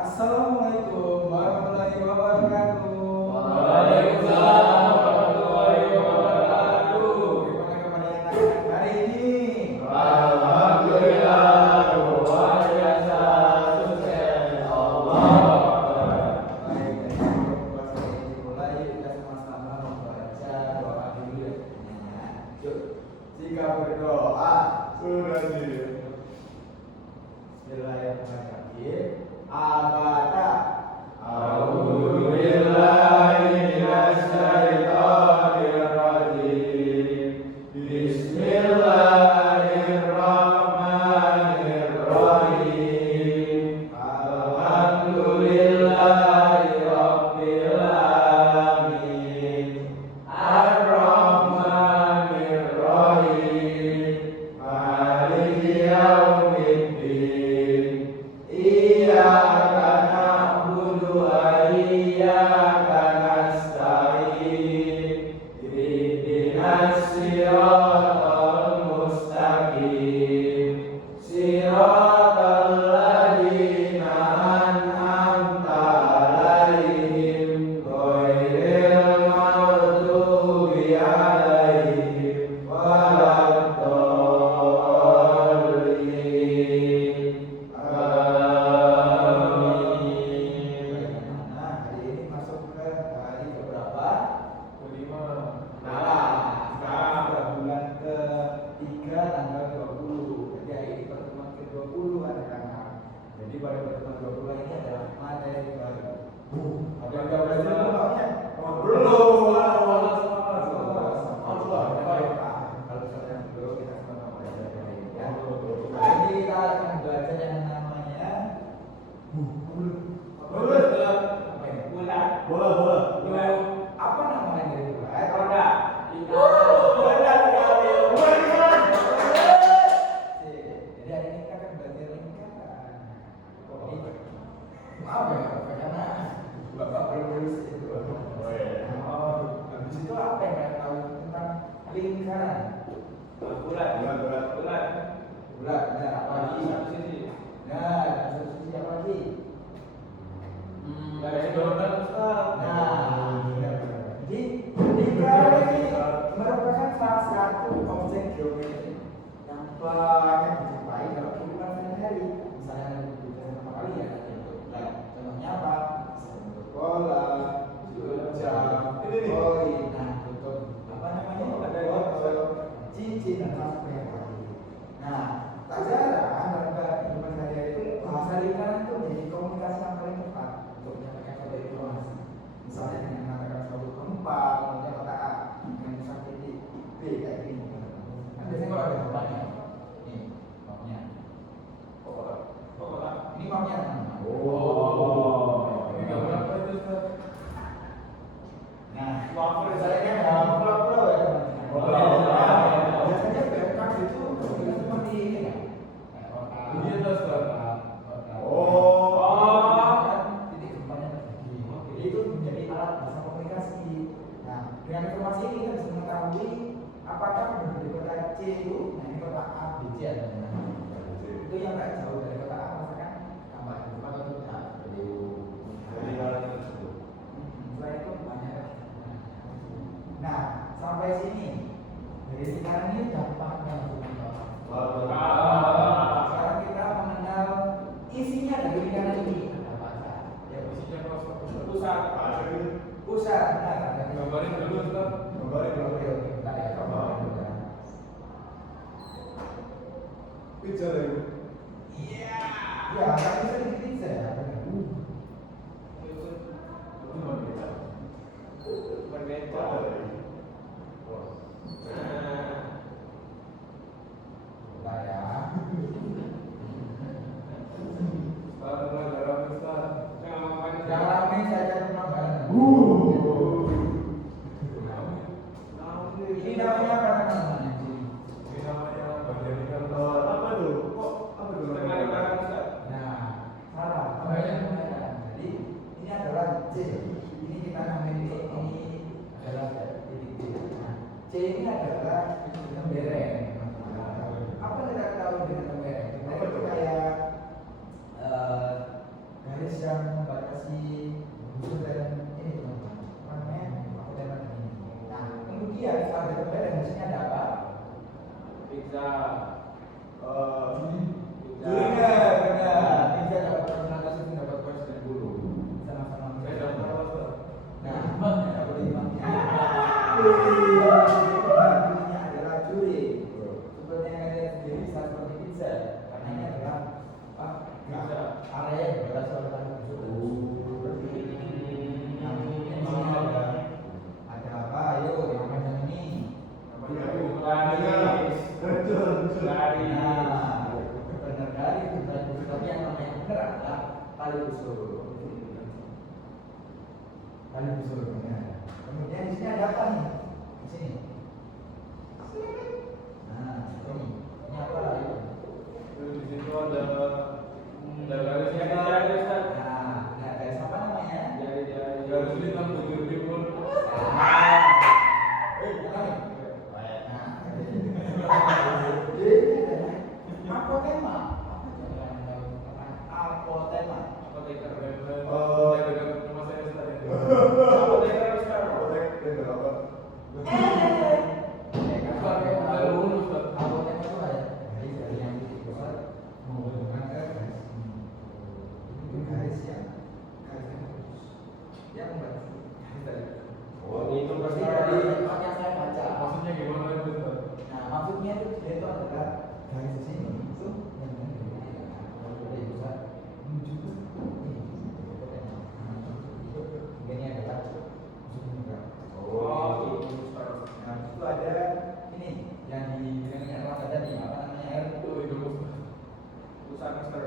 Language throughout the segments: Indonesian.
Assalamualaikum warahmatullahi wabarakatuh. Waalaikumsalam warahmatullahi wabarakatuh. Bagaimana kabar anak-anak hari ini? Alhamdulillah, luar biasa, sukses Allah. Baik, dari puasa ini dimulai, kita sama-sama membaca doa dulu ya. Yuk, jika berdoa Sudah sih. Bismillahirrahmanirrahim. Abada. A'udzubillahi minasyaitonirrajim. Bismillahirrahmanirrahim. Alhamdulillahi rabbil alamin. Ar-Rahmanir-Rahim. Maliki yaumiddin. Iyyaka na'budu wa iyyaka nasta'in. Ihdinas siratal mustaqim. Siratal ladzina an'amta 'alaihim ghairil maghdubi 'alaihim waladdallin. Nah, hari ini masuk ke hari keberapa? Kelima. Sekarang bulan ke-3 tanggal 20. Jadi hari ini pertemuan ke-20 anak-anak. Jadi pada pertemuan 20 ini adalah materi baru. Ada yang udah belajar belum Paknya? Belum. Kalau misalnya belum, kita sama-sama belajar hari ini ya. Hari ini kita akan belajar yang namanya apa namanya dari bulat? Jadi hari ini kita akan belajar lingkaran. Maaf ya, karena Bapak belum lulus itu. Habis itu apa yang kalian tahu tentang lingkaran? Bulat, nah apa lagi? Nah, satu sisi apa lagi? Nah, benar-benar. Jadi lingkaran ini merupakan salah satu objek geometri yang banyak dijumpai dalam kehidupan sehari-hari. Misalnya yang berbicara sama kalian yaitu bulat. Contohnya apa? Bisa bentuk bola, jam, koin, nah bentuk apa namanya? Botol, cincin dan sebagainya. Nah, tak jarang dalam kehidupan sehari-hari itu bahasa lingkaran itu menjadi komunikasi yang paling tepat untuk menyampaikan suatu informasi. Misalnya dengan mengatakan suatu gempa, kemudian kata A dengan misal titik B kayak gini. Kan biasanya kalau ada gempanya, nih mapnya. Ini mapnya. Nah, saya kan pulau-pulau ya teman-teman. Biasanya BMKG itu bentuknya seperti ini kan? Titik gempanya terjadi. Jadi itu menjadi alat bahasa komunikasi. Nah, dengan informasi ini kita bisa mengetahui apakah penduduk di kota C itu, nah ini kota A, B, C ada di mana? Itu yang tak jauh dari kota A, misalkan tambah cepat atau tidak? Selain itu banyak. Nah, sampai sini dari sekarang ini dampaknya untuk kita. Sekarang kita mengenal isinya dari lingkaran ini. Ada apa saja? Ya, pusat. Benar. Ada Gambarin dulu, Ustaz. Gambarin dulu. Oke, bentar ya. Gambarin dulu ya. Iya, tapi sedikit saja. Bentar ya. Yang ramai saya akan pembahasan. Ini namanya apa namanya? Nah, salah. Namanya pembahasan. Jadi ini adalah C. Ini kita namain ini adalah titik C. Nah, C ini adalah lembereng. Apa yang kita tahu dengan lembereng? Lembereng itu kayak garis yang representasi busur dan ini teman-teman. Apa namanya? Mahkota dan ini. Nah, kemudian setelah berkembang dan di sini ada apa? Pizza. Benar, benar. Pizza dapat representasi itu dapat poin 10. Sama-sama. Saya dapat apa, Ustaz? Nah, dapat 5. Ini adalah juri. Seperti yang kalian sendiri saat seperti pizza. Karena ini adalah Pizza. area yang berasal dari busur. Nah, mungkin di sini ada apa? Ayo, yang macam ini. Garis. Betul. Garis. Nah, benar garis bukan busur, tapi yang namanya benar adalah tali busur. Tali busur. Nah, kemudian di sini ada apa nih? Di sini. Nah, ini apa? Ayo. Di situ ada garisnya jari, Ustaz. Nah, garis apa namanya? Jari. Garis bintang 7 ribu. Apotema. Apotema. Apoteker. Oh. Saya dekat rumah saya, Ustaz. Apoteker, Ustaz. Saya lulus, Ustaz. Apotema itu ada dari yang besar menghubungkan ke garis ini. Itu garis yang bagus. Yang bagus. Oh, Itu pasti dari tempat yang saya baca. Maksudnya gimana itu, Ustaz? Nah, maksudnya itu dia itu adalah garis di sini itu yang dari pusat menuju ke ini. Ini adalah musuh juga. Oh, itu, Ustaz. Nah, itu ada ini yang dengan apa tadi apa namanya? Itu, Ustaz. Pusat, Mister.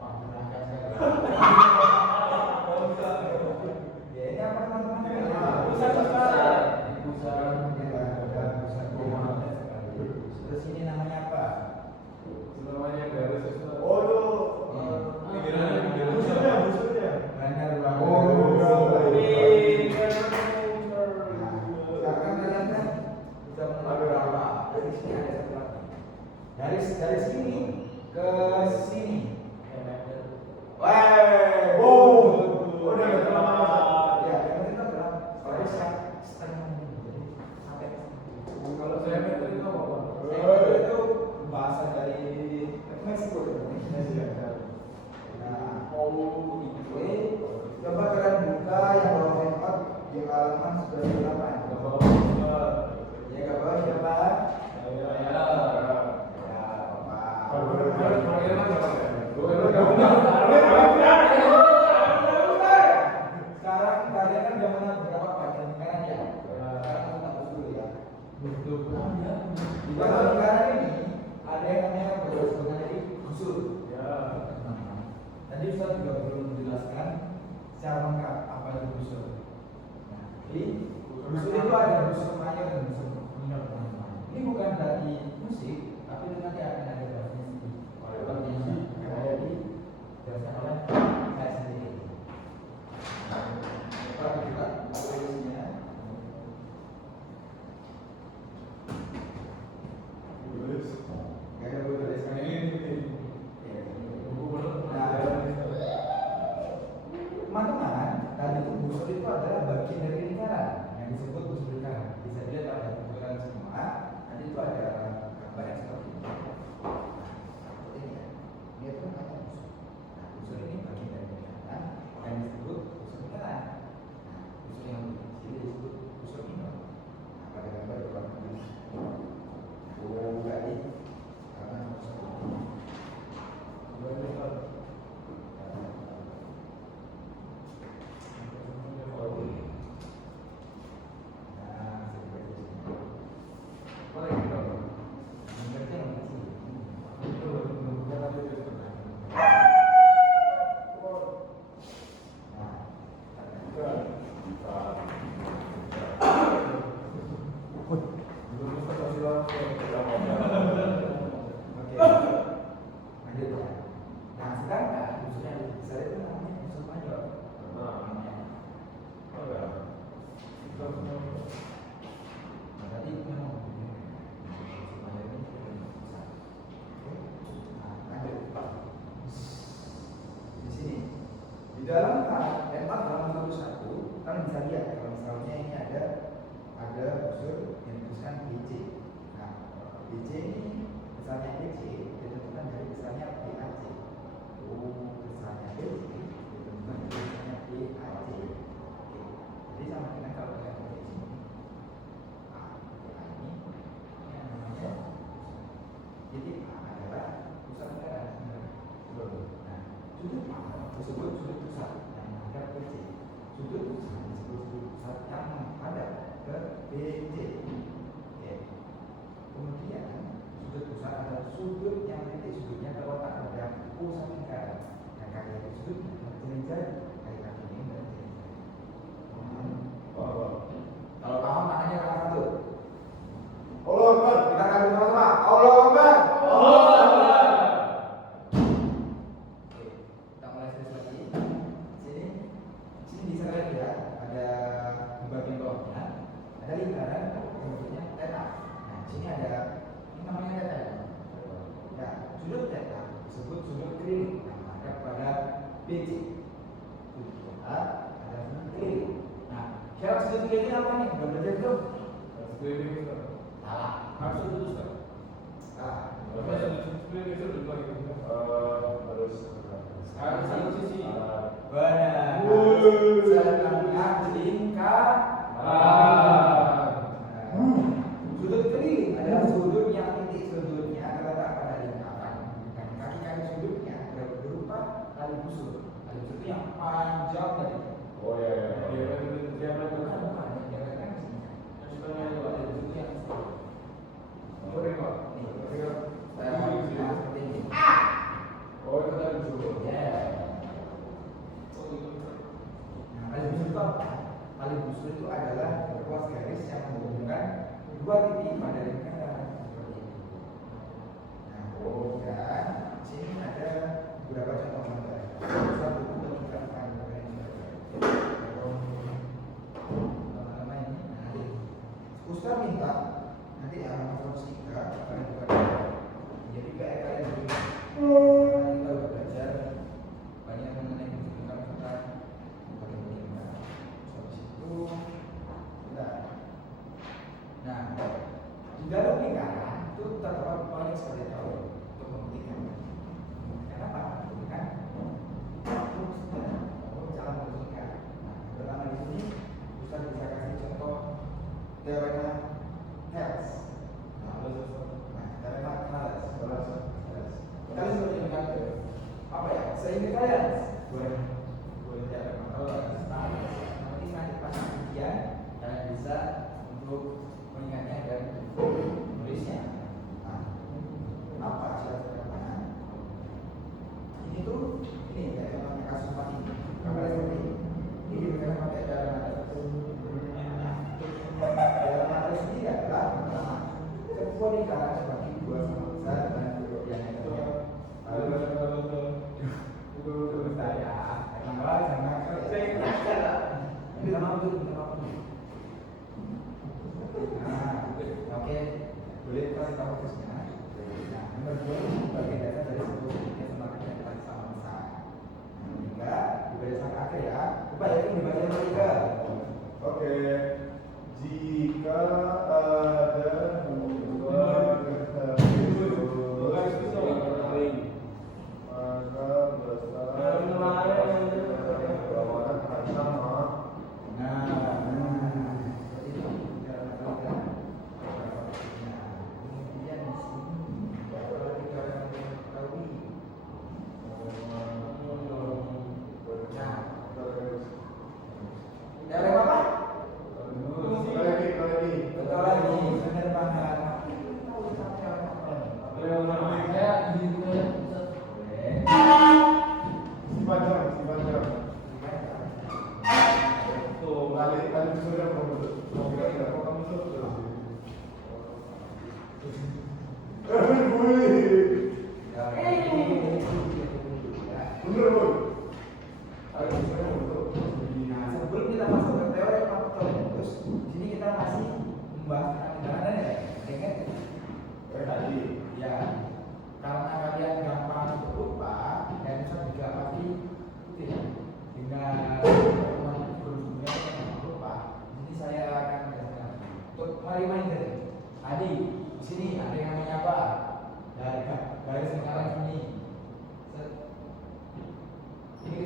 Wah, menangkan saya. Ya, ini apa teman-teman? Pusat, Ustaz. Di pusat ada pusat rumah sekali. Terus ini namanya apa? Namanya garis, Ustaz. Oh, itu Pinggirannya, busurnya, busurnya. Bandar Bang. Oh, Sekarang kalian kan bisa mengambil apa? Dari sini ada satu lagi. Dari sini ke sini. Wah, Udah betul lama. ya, yang penting adalah garis yang setengah ini. Jadi sampai ke sini. Kalau saya meter itu apa, Pak? Itu bahasa dari Meksiko. Nah, oke. Coba kalian buka yang bawah handphone di halaman 98. Nggak bawa, Ustaz. Ya, gak bawah siapa? Ya. Ya, Bapak. Sekarang kalian kan udah menang beberapa pelajaran lingkaran ya. Sekarang kita tahu dulu ya. Di dalam lingkaran ini ada yang namanya berhubungan dari busur. Tadi Ustaz juga belum menjelaskan secara lengkap apa itu busur. Nah, jadi busur itu ada busur mayor dan busur minor teman-teman. Ini bukan berarti musik, tapi itu nanti akan ada bahasanya sendiri. Seperti yang ada di jelaskan oleh saya sendiri. Coba kita tulisnya. Gak ada tulisnya ini. Teman-teman, tadi itu busur itu adalah bagian dari lingkaran yang disebut busur lingkaran. dalam lembar halaman 11 kalian bisa lihat kalau misalnya ini ada unsur yang dituliskan BC. Nah, BC ini besarnya BC ditentukan dari besarnya BAC. Besarnya BC ditentukan dari besarnya BAC. Oke. Jadi sama dengan kalau kalian lihat di sini. A ini yang namanya jadi A adalah pusat tekanan. Nah, sudut A disebut sudut pusat yang menghadap ke C. Sudut pusat disebut sudut pusat yang menghadap ke BC. Oke. Kemudian sudut pusat adalah sudut yang titik sudutnya terletak pada pusat lingkaran. Yang kaki kaki sudutnya berjajar, kaki kaki ini berjajar. Kalau paham maknanya apa tuh? Allah Akbar. Kita akan bersama-sama. Allah Akbar. Sini bisa lihat ya, ada di bagian bawahnya ada lingkaran bentuknya theta. Nah, sini ada ini namanya theta. Ya, sudut theta disebut sudut keliling yang menghadap pada BC. Sudut theta ada sudut keliling. Nah, syarat sudut keliling apa nih? Udah belajar belum? Salah. Harus sudut Ustaz. Salah. Harus satu sisi. Benar. Setengah lingkaran. Sudut keliling adalah sudut yang titik sudutnya terletak pada lingkaran dan kaki-kaki sudutnya berupa tali busur. Tali busur itu yang panjang tadi. Oh ya ya. Bukan. Jangan kan sini. Tali busur itu yang seperti ini. Oh itu tadi dulu. Ya. Nah, tali busur itu apa? Tali busur itu adalah ruas garis yang menghubungkan dua titik pada lingkaran seperti itu. Nah, kemudian sini ada beberapa contoh gambar. Satu untuk menunjukkan teman-teman ini. Nanti Ustaz minta nanti halaman 103 kalian buka. Jadi kayak kalian dulu. Kita udah belajar banyak mengenai bentuk-bentuk kata bagaimana. Habis itu kita. Nah, di dalam lingkaran itu terdapat banyak sekali tahu untuk membuktikan. Kenapa? Kan? Cara membuktikan. Nah, pertama di sini Ustaz bisa kasih contoh teorema Thales. Teorema Thales. Thales menunjukkan apa ya? Sehingga kalian boleh teorema Thales. Nanti pas ujian kalian bisa untuk mengingatnya dan menulisnya. Nah, apa syarat teorema? Ini tuh ini kayak contohnya kasus ini. Gambarnya seperti ini. Ini bukan pakai teorema Thales. Teorema Thales ini adalah pertama sebuah lingkaran seperti dua sama besar dan yang lainnya. Itu saya. Kenapa? Karena ini sama betul. Nah, oke, boleh kita tahu fokusnya. Nah, nomor 2 sebagai dasar dari sebuah titik semakin dekat sama besar. Hingga dibaca sampai akhir ya. Coba ya ini dibaca yang ketiga. Oke. Jika ada dua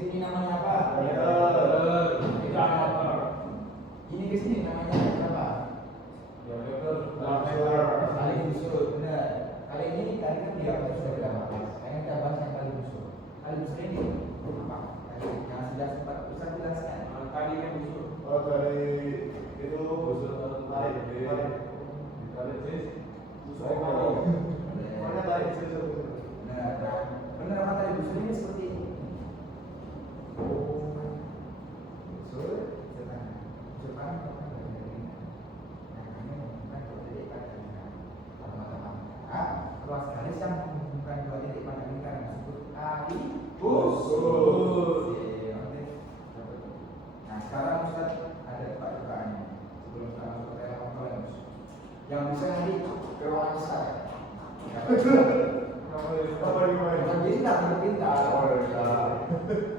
sini namanya apa? Diameter. Ini ke sini namanya apa? Diameter. Tali busur, benar. Kali ini tadi kan diameter sudah kita bahas. Sekarang kita bahas yang tali busur. Tali busur ini apa? Tadi yang sudah sempat Ustaz jelaskan. Tadi kan busur. Oh, dari itu Busur tarik. Tarik sis. Busur kali. Mana tarik sis? Benar, benar apa tali busur ini seperti ini. Busur, busur kan? Ruas garis yang menghubungkan dua titik pada lingkaran disebut tali busur. Nah sekarang Ustaz ada buka-bukaannya sebelum kita masuk ke tema konferensi. Yang bisa nanti ke ruangan besar. apa gimana? Bukan bintang, bukan bintang. Oh, ya.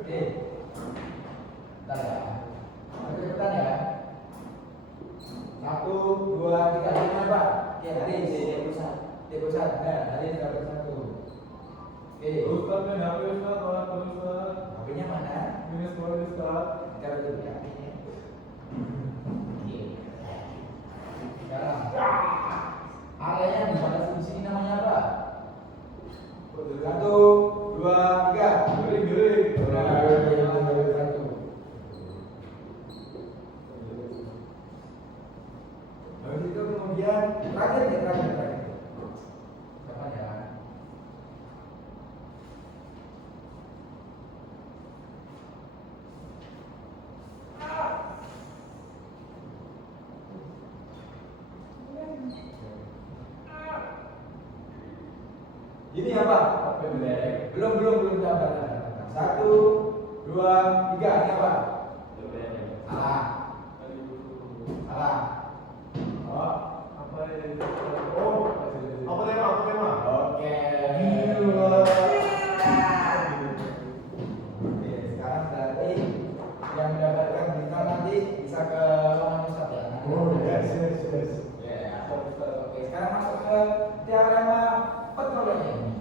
Oke. Bentar ya. Oke, cepetan ya. 1, 2, 3, lima Pak. Ya, hari di pusat. Nah, hari sudah bersatu. Oke. Ustaz main HP Ustaz, Ustaz. HP-nya mana? Minus Ustaz. Kita dulu ya. Oke. Sekarang areanya di batas di sini namanya apa? 1, 2, 3. Gering. Habis itu kemudian terakhir. Siapa ya? Ini apa? Belum gambar. 1, 2, 3. Ini apa? Salah. Apa ini? Oh, apa tema? Oke. Gila. Oke, sekarang berarti yang mendapatkan bintang nanti bisa ke ruangan Ustaz ya. Oh, yes. Ya. Oke, sekarang masuk ke teorema petrolemi.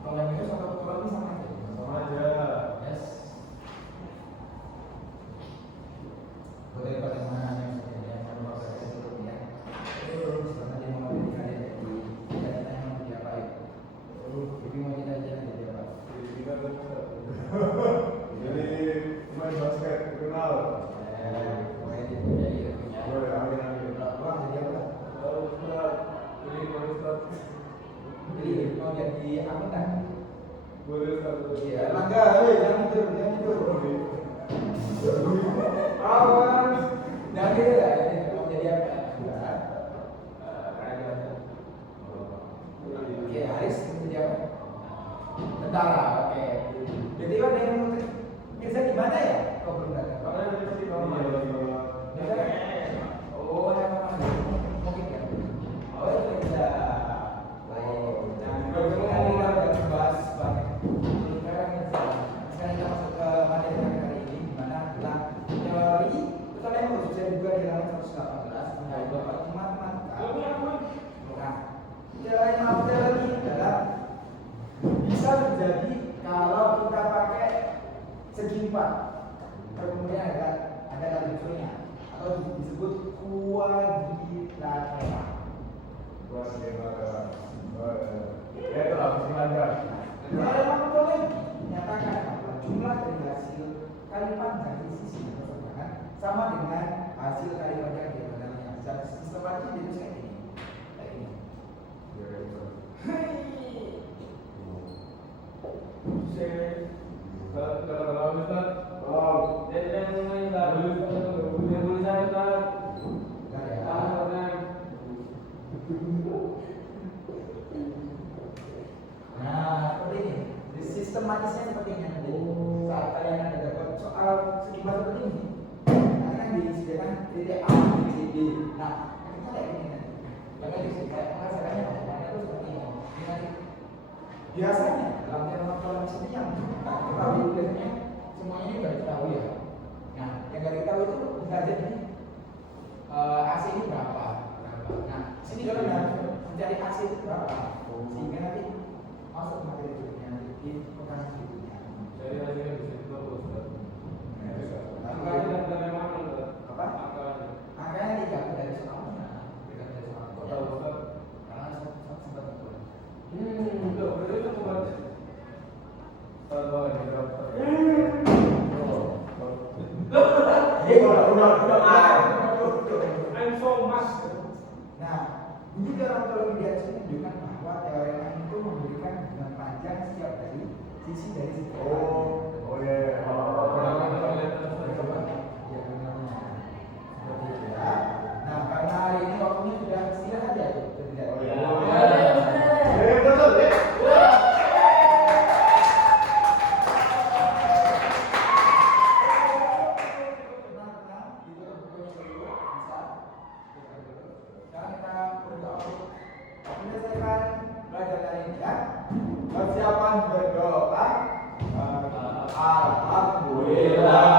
Petrolemi itu sama petrolemi sama aja. Sama aja. Yes. Boleh bagaimana yang saya mau dulu ya. Sebenarnya dia mau jadi jadi mau jadi apa itu? Jadi mau jadi apa? Kita Ustaz. Jadi pemain basket terkenal. Pokoknya dia jadi punya. Oh, ya, amin. Pulang jadi apa? Ustaz. Ini Ustaz. Jadi mau jadi akuntan. Boleh Ustaz. Iya, Langga, jangan tidur. Awan, jangan tidur ya. Ini mau jadi apa? Oke, Haris mau jadi apa? Tentara. Oke. Jadi ada yang mau kerja di mana ya? Kok belum datang? Oh, emang mungkin ya. Oh, itu bisa. Baik. Nah, kali kita udah bahas banyak. Sekarang kita masuk ke materi kali ini, di mana adalah teori Ptolemus bisa juga di halaman 118 menjadi bapak matematika. Nah, teori adalah bisa terjadi kalau kita pakai segi 4. Kemudian ada tali busurnya atau disebut kuadrilatera. Ya, itu apa sih aja? Teorema Ptolemaic menyatakan bahwa jumlah dari hasil kali panjang di sisi yang berseberangan sama dengan hasil kali panjang di antara secara sistematis ditulis kayak gini. Kayak ini. Kata Ustaz. Wow. Bentar ya. Nah, seperti ini. Jadi sistematisnya seperti ini nanti. Saat kalian ada dapat soal sekilas seperti ini, nanti kan disediakan titik A, titik B. Nah, kita kayak gini nanti. Jangan disediakan pengasarannya makanya itu seperti ini. Ini nanti biasanya dalam teori Ptolemaic ini yang tak ketahui biasanya semuanya ini nggak diketahui ya. Nah, yang nggak diketahui itu bisa jadi AC ini berapa. Nah, sini kalian harus mencari AC itu berapa, sehingga nanti masuk materi berikutnya nanti di pekan berikutnya. Saya hanya bisa itu Ustaz. I'm so much. Nah, bunyi gerontologi di atas menunjukkan bahwa teorema itu memberikan hubungan panjang setiap dari sisi sisi. Oh iya. Ya, benar. Seperti itu ya. Nah, karena hari ini waktunya sudah istirahat ya, Oh iya. Betul. Sekarang kita berdoa untuk menyelesaikan belajar hari ini ya. Persiapan berdoa. Alhamdulillah.